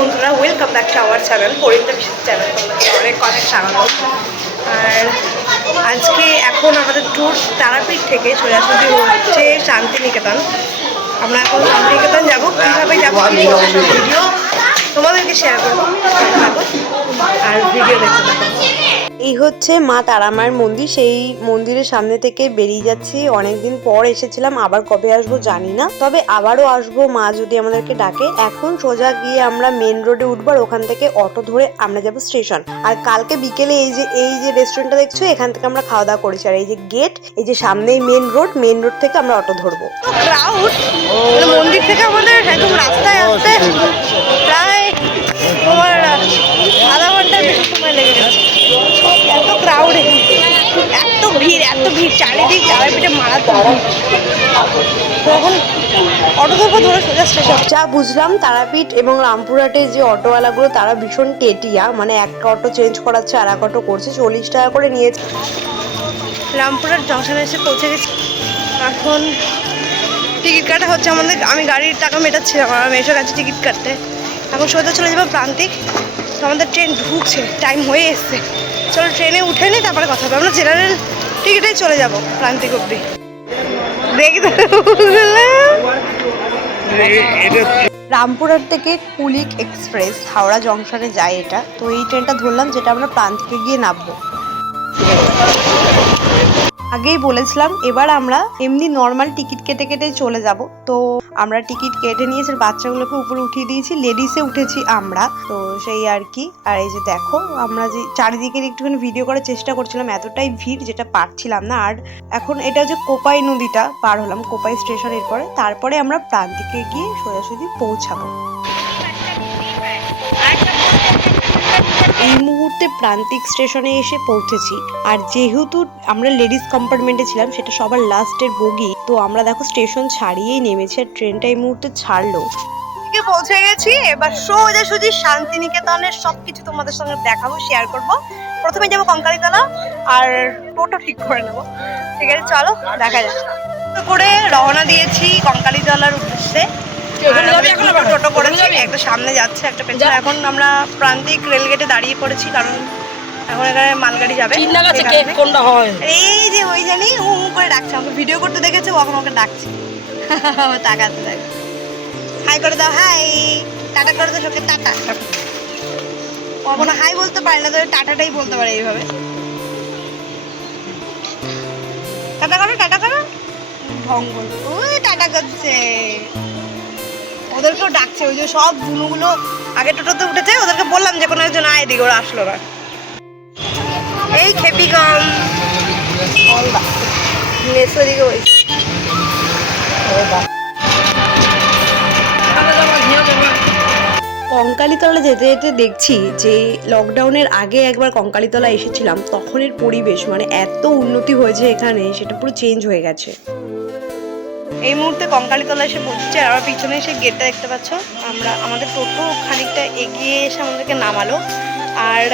বন্ধুরা, welcome back to our channel Parineeta বিশেষ channel. অনেক অনেক স্বাগত। আর আজকে এখন আমাদের ট্যুর তারাপীঠ থেকে সোজাসুজি হচ্ছে শান্তিনিকেতন। আমরা এখন শান্তিনিকেতন যাবো। কীভাবে যাবো ভিডিও তোমাদেরকে শেয়ার করবো আর ভিডিও দেখতে থাকো। এই হচ্ছে মা তারামায়ের মন্দির। সেই মন্দিরের সামনে থেকে বেরিয়ে যাচ্ছি। অনেকদিন পর এসেছিলাম, আবার কবে আসবো জানি না, তবে আবারও আসবো মা যদি আমাদেরকে ডাকে। এখন সোজা গিয়ে আমরা মেন রোডে উঠবো, ওখান থেকে অটো ধরে আমরা যাবো স্টেশন। আর কালকে বিকেলে এই যে রেস্টুরেন্টটা দেখছো, এখান থেকে আমরা খাওয়া দাওয়া করেছি। আর এই যে গেট, এই যে সামনেই মেন রোড থেকে আমরা অটো ধরবো। ক্রাউড মন্দির থেকে আমাদের একদম রাস্তায় আসতে প্রায় তোমার আধা ঘন্টার বেশি সময় লেগে গেছে। এত ক্রাউড, এত ভিড় চারিদিক তারাপীঠে মারাত্মক। তখন অটো ধরে সোজা স্টেশন। যা বুঝলাম, তারাপীঠ এবং রামপুরহাটে যে অটোওয়ালাগুলো তারা ভীষণ টেটিয়া, মানে একটা অটো চেঞ্জ করাচ্ছে আর এক অটো করছে। 40 টাকা করে নিয়েছে। রামপুরহাট জংশনে এসে পৌঁছে গেছি। এখন টিকিট কাটা হচ্ছে আমাদের। আমি গাড়ির টাকা মেটাচ্ছিলাম আর আমি এসে গেছি টিকিট কাটতে। এখন সোজা চলে যাবো প্রান্তিক। তো আমাদের ট্রেন ঢুকছে, টাইম হয়ে এসছে। চলো ট্রেনে উঠে নিই, তারপরে কথা হবে। আমরা জেনারেল টিকিটেই চলে যাবো প্রান্তিক অব্দি। রামপুরহাট থেকে কুলিক এক্সপ্রেস হাওড়া জংশনে যায় এটা। তো এই ট্রেনটা ধরলাম, যেটা আমরা প্রান্তিকে গিয়ে নামবো। আগেই বলেছিলাম এবার আমরা এমনি নর্মাল টিকিট কেটে চলে যাব। তো আমরা টিকিট কেটে নিয়েছি, বাচ্চাগুলোকে উপরে উঠিয়ে দিয়েছি, লেডিসে উঠেছি আমরা। তো সেই আর কি। আর এই যে দেখো, আমরা যে চারিদিকের একটুখানি ভিডিও করার চেষ্টা করছিলাম, এতটাই ভিড় যেটা পারছিলাম না। আর এখন এটা হচ্ছে কোপাই নদীটা পার হলাম, কোপাই স্টেশনের পরে। তারপরে আমরা প্রান্তিকে গিয়ে সোজাসুজি পৌঁছাবো। এই মুহূর্তে প্রান্তিক স্টেশনে এসে পৌঁছেছি। আর যেহেতু আমরা লেডিস কম্পার্টমেন্টে ছিলাম, সেটা সবার লাস্টের বগি, তো আমরা দেখো স্টেশন ছাড়িয়েই নেমেছি। আর ট্রেনটা এই মুহূর্তে ছাড়লো। পৌঁছে গেছি। এবার সোজাসুজি শান্তিনিকেতনের সবকিছু তোমাদের সঙ্গে দেখাবো, শেয়ার করব। প্রথমে যাবো কঙ্কালীতলা আর টোটো ঠিক করে নেবো। ঠিক আছে, চলো দেখা যাক। করে রওনা দিয়েছি কঙ্কালীতলার উদ্দেশ্যে। টোটো করেছি, একটা সামনে যাচ্ছে, একটা পেছনে। এখন আমরা প্রান্তিক রেলগেটে দাঁড়িয়ে পড়েছি, কারণ এখন এখানে মালগাড়ি যাবে। এই যে ওই জানি উ করে ডাকছে, আমাকে ভিডিও করতে দেখেছে, ও এখন আমাকে ডাকছে। তাকাতে দেখ, হাই করে দাও, হাই। টাটা করে দাও সবকে, টাটা। কখনো হাই বলতে পারে না, তবে টাটাটাই বলতে পারে এইভাবে। টাটা করো, টাটা করো। ভঙ্গল ওই টাটা করছে, ওদেরকেও ডাকছে। ওই যে সব বুনুগুলো আগে টোটোতে উঠেছে, ওদেরকে বললাম যে কোনো একজন আয়, দিকে ওরা আসলো না। এই খেপি কম নেসরিকে ওই কঙ্কালীতলা যেতে যেতে দেখছি যে লকডাউনের আগে একবার কঙ্কালীতলা এসেছিলাম, তখনের পরিবেশ মানে এত উন্নতি হয়েছে এখানে, সেটা পুরো চেঞ্জ হয়ে গেছে। এই মুহূর্তে কঙ্কালীতলা এসে পৌঁছেছে। আর আমার পিছনে এসে গেটটা দেখতে পাচ্ছ। আমাদের টোটো খানিকটা এগিয়ে এসে আমাদেরকে নামালো। আর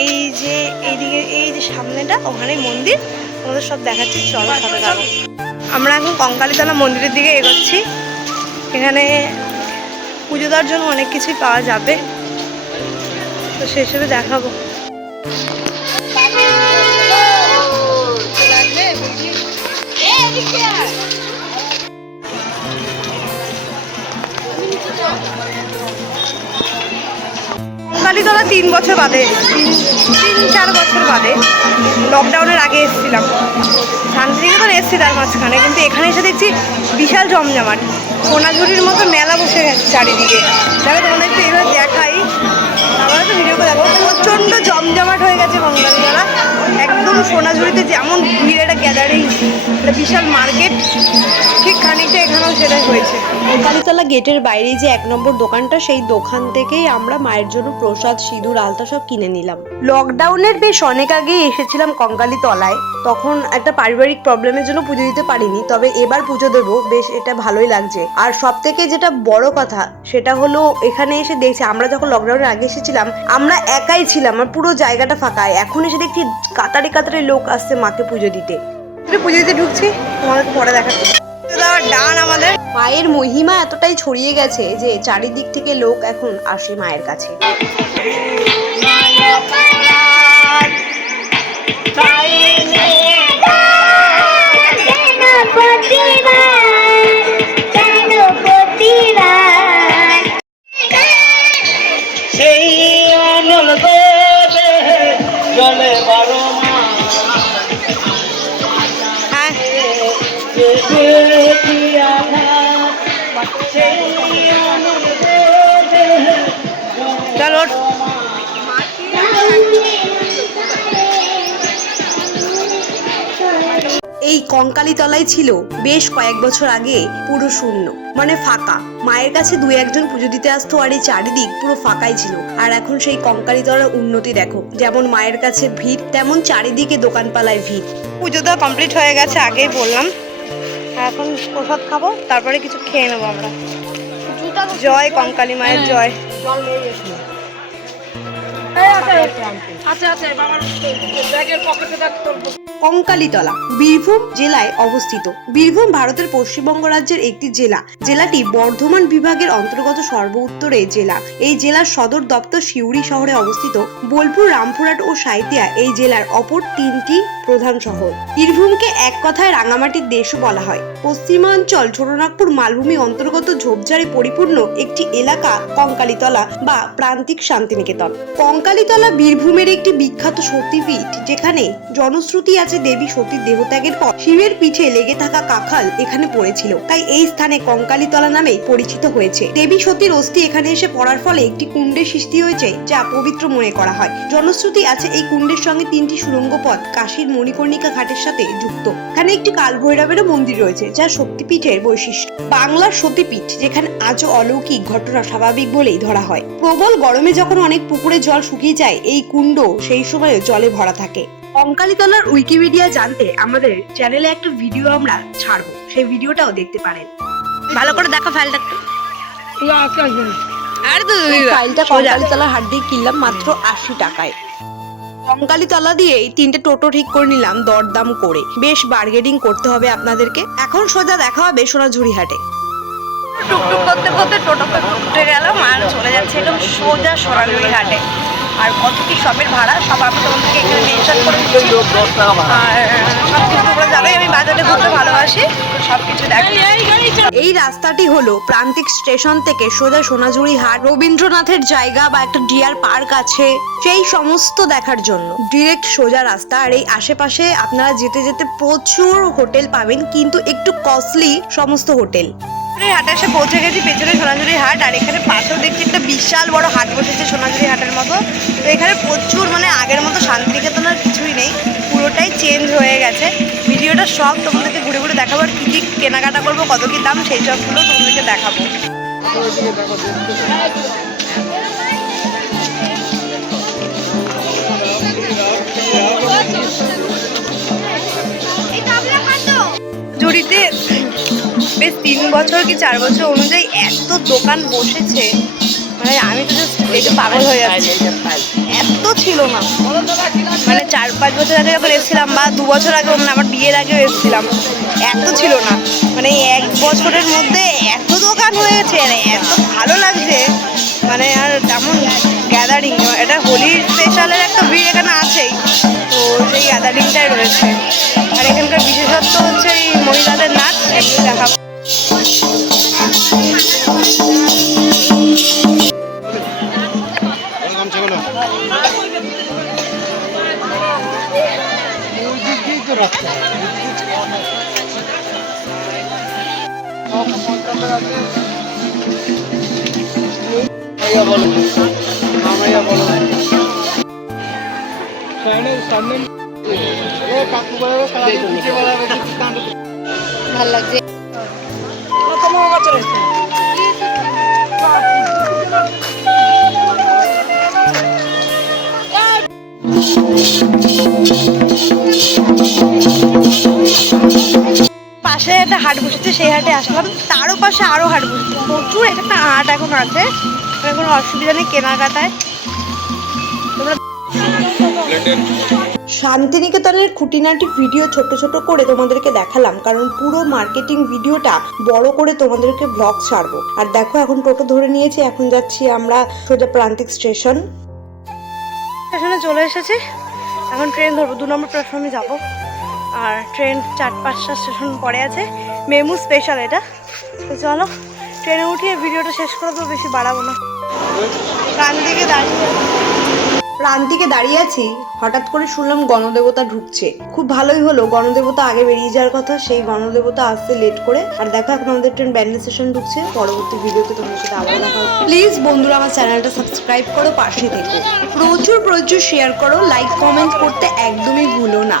এই যে এইদিকে এই যে সামনেটা, ওখানে মন্দির, আমাদের সব দেখাচ্ছি, চলো সাথে যাবো। আমরা এখন কঙ্কালীতলা মন্দিরের দিকে এগোচ্ছি। এখানে পুজো দেওয়ার জন্য অনেক কিছুই পাওয়া যাবে, তো সে হিসেবে দেখাবো। কঙ্কালীতলা 3 বছর বাদে, 3-4 বছর বাদে, লকডাউনের আগে এসেছিলাম। শান্তিনিকেতন এসেছি তার মাঝখানে, কিন্তু এখানে এসে দেখছি বিশাল জমজমাট, সোনাঝুরির মতো মেলা বসে গেছে চারিদিকে। দেখো তোমাদের একটু এইভাবে দেখাই, আমরা তো ভিডিও করে দেখো, প্রচণ্ড জমজমাট হয়ে গেছে কঙ্কালীতলা। একদম সোনাঝুরিতে যেমন ভিড়, একটা গ্যাদারিং, একটা বিশাল মার্কেট, ঠিক খানিকটা এখানেও সেটাই হয়েছে। কঙ্কালীতলা গেটের বাইরে যে 1 নম্বর দোকানটা, সেই দোকান থেকেই আমরা মায়ের জন্য প্রসাদ, সিঁদুর, আলতা সব কিনে নিলাম। লকডাউনের বেশ অনেক আগেই এসেছিলাম কঙ্কালীতলায়, তখন একটা পারিবারিক প্রবলেমের জন্য পুজো দিতে পারিনি, তবে এবার পুজো দেবো, বেশ এটা ভালোই লাগছে। আর সব থেকে যেটা বড় কথা সেটা হলো, এখানে এসে দেখছি, আমরা যখন লকডাউনের আগে এসেছিলাম আমরা একাই ছিলাম, আর পুরো জায়গাটা ফাঁকা। এখন এসে দেখছি কাতারে কাতারে লোক আসছে মাকে পুজো দিতে। পুজো দিতে ঢুকছি, তোমাদেরকে পরে দেখাচ্ছি। দেওয়া ডান আমাদের। মায়ের মহিমা এতটাই ছড়িয়ে গেছে যে চারিদিক থেকে লোক এখন আসে মায়ের কাছে। সেই অনল জলে বারো হ্যাঁ চলো। এই কঙ্কালীতলায় ছিল বেশ কয়েক বছর আগে পুরো শূন্য, মানে ফাঁকা। মায়ের কাছে দুই একজন পুজো দিতে আসতো আর এই চারিদিক পুরো ফাঁকাই ছিল। আর এখন সেই কঙ্কালীতলার উন্নতি দেখো, যেমন মায়ের কাছে ভিড় তেমন চারিদিকে দোকানপালায় ভিড়। পুজো দেওয়া কমপ্লিট হয়ে গেছে, আগেই বললাম। এখন প্রসাদ খাবো, তারপরে কিছু খেয়ে নেবো আমরা। জয় কঙ্কালী মায়ের জয়। কঙ্কালীতলা বীরভূম জেলায় অবস্থিত। বীরভূম ভারতের পশ্চিমবঙ্গ রাজ্যের একটি জেলা। জেলাটি বর্ধমান বিভাগের অন্তর্গত সর্ব উত্তরে জেলা। এই জেলার সদর দপ্তর সিউড়ি শহরে অবস্থিত। বোলপুর, রামপুরহাট ও সাঁইথিয়া এই জেলার অপর তিনটি প্রধান শহর। বীরভূমকে এক কথায় রাঙামাটির দেশও বলা হয়। পশ্চিমাঞ্চল ছোটনাগপুর মালভূমি অন্তর্গত ঝোপঝাড়ে পরিপূর্ণ একটি এলাকা কঙ্কালীতলা বা প্রান্তিক শান্তিনিকেতন। কঙ্কালীতলা বীরভূমের একটি বিখ্যাত সতীপীঠ, যেখানে জনশ্রুতি আছে দেবী সতীর দেহত্যাগের পর শিবের পিঠে লেগে থাকা কাঁখাল এখানে পড়েছিল, তাই এই স্থানে কঙ্কালীতলা নামে পরিচিত হয়েছে। দেবী সতীর অস্থি এখানে এসে পড়ার ফলে একটি কুণ্ডের সৃষ্টি হয়েছে, যা পবিত্র মনে করা হয়। জনশ্রুতি আছে এই কুণ্ডের সঙ্গে তিনটি সুড়ঙ্গ পথ কাশীর মণিকর্ণিকা ঘাটের সাথে যুক্ত। এখানে একটি কালভৈরবেরও মন্দির রয়েছে, যা শক্তিপীঠের বৈশিষ্ট্য। বাংলার সতীপীঠ, যেখানে আজও অলৌকিক ঘটনা স্বাভাবিক বলেই ধরা হয়। প্রবল গরমে যখন অনেক পুকুরে জল শুকিয়ে যায়, এই কুণ্ড সেই সময় জলে ভরা থাকে। কঙ্কালীতলার উইকিপিডিয়া জানতে আমাদের চ্যানেলে একটা ভিডিও আমরা ছাড়বো, সেই ভিডিওটাও দেখতে পারেন। ভালো করে দেখো ফাইলটা। আর তো ফাইলটা কঙ্কালীতলার হাট দিয়ে কিনলাম মাত্র 80 টাকায়। কঙ্কালীতলা দিয়ে তিনটে টোটো ঠিক করে নিলাম দরদাম করে। বেশ বার্গেনিং করতে হবে আপনাদেরকে। এখন সোজা দেখা হবে সোনাঝুরি হাটে। টুকটুক করতে করতে টোটোতে উঠে গেলাম আর চলে যাচ্ছে একদম সোজা সোনাঝুরি হাটে। আর কত কি শপের ভাড়া সব আমি তোমাদেরকে এখানে মেনশন করে দিচ্ছি। আর সব কিছু তোমরা যাবে, আমি বাজারে ঘুরতে ভালোবাসি, সব কিছু দেখো। এই রাস্তাটি হলো প্রান্তিক স্টেশন থেকে সোজা সোনাঝুরি হাট, রবীন্দ্রনাথের জায়গা বা একটা ডিয়ার পার্ক আছে, সেই সমস্ত দেখার জন্য ডিরেক্ট সোজা রাস্তা। আর এই আশেপাশে আপনারা যেতে যেতে প্রচুর হোটেল পাবেন, কিন্তু একটু কস্টলি সমস্ত হোটেল। হাটে এসে পৌঁছে গেছি, পেছনে সোনাঝুরি হাট। আর এখানে পাশেও দেখছি একটা বিশাল বড় হাট বসেছে সোনাঝুরি হাটের মতো। তো এখানে প্রচুর, মানে আগের মতো শান্তিনিকেতন আর কিছুই নেই, পুরোটাই চেঞ্জ হয়ে গেছে। ভিডিওটা সব তোমাদেরকে ঘুরে ঘুরে দেখাবো, আর কী কী কেনাকাটা করবো, কত কী দাম, সেই সবগুলো তোমাদেরকে দেখাবো। জুড়িতে বেশ 3 বছর কি 4 বছর অনুযায়ী এত দোকান বসেছে, মানে আমি তো জাস্ট দেখে পাগল হয়ে যাচ্ছি। এত ছিল না, মানে 4-5 বছর আগে যখন এসেছিলাম বা 2 বছর আগে, মানে আমার বিয়ের আগেও এসেছিলাম, এত ছিল না। মানে এই 1 বছরের মধ্যে এত দোকান হয়েছে, আর এত ভালো লাগছে, মানে আর তেমন গ্যাদারিং। এটা হোলির স্পেশালের একটা ভিড় এখানে আছেই, তো সেই গ্যাদারিংটাই রয়েছে। আর এখানকার বিশেষত্ব হচ্ছে এই মহিলাদের নাচ, এগুলো দেখাবো। ভাল লাগছে। পাশে একটা হাট বসেছে, সেই হাটে আসলাম। তারও পাশে আরো হাট বসেছে, প্রচুর একটা হাট এখন আছে, কোনো অসুবিধা নেই কেনাকাটায়। শান্তিনিকেতনের খুঁটিনাটি ভিডিও ছোট ছোট করে তোমাদেরকে দেখালাম, কারণ পুরো মার্কেটিং ভিডিওটা বড় করে তোমাদেরকে ব্লগ ছাড়বো। আর দেখো এখন টোটো ধরে নিয়েছি, এখন যাচ্ছি আমরা সোজা প্রান্তিক স্টেশন। স্টেশনে চলে এসেছি, এখন ট্রেন ধরবো, 2 নম্বর প্ল্যাটফর্মে যাব। আর ট্রেন 4-5টা স্টেশন পরে আছে, মেমু স্পেশাল এটা। তো চলো ট্রেনে উঠিয়ে ভিডিওটা শেষ করে দেবো, বেশি বাড়াবো না। প্রান্তিকে দাঁড়িয়ে আছি, হঠাৎ করে শুনলাম গণদেবতা ঢুকছে। খুব ভালোই হলো, গণদেবতা আগে বেরিয়ে যাওয়ার কথা, সেই গণদেবতা আসতে লেট করে। আর দেখো এখন আমাদের ট্রেন ব্যান্ডেল স্টেশন ঢুকছে। পরবর্তী ভিডিওতে তোমাদের সাথে আবার দেখা হবে। প্লিজ বন্ধুরা আমার চ্যানেলটা সাবস্ক্রাইব করো, পাশে থেকো, প্রচুর শেয়ার করো, লাইক কমেন্ট করতে একদমই ভুলো না।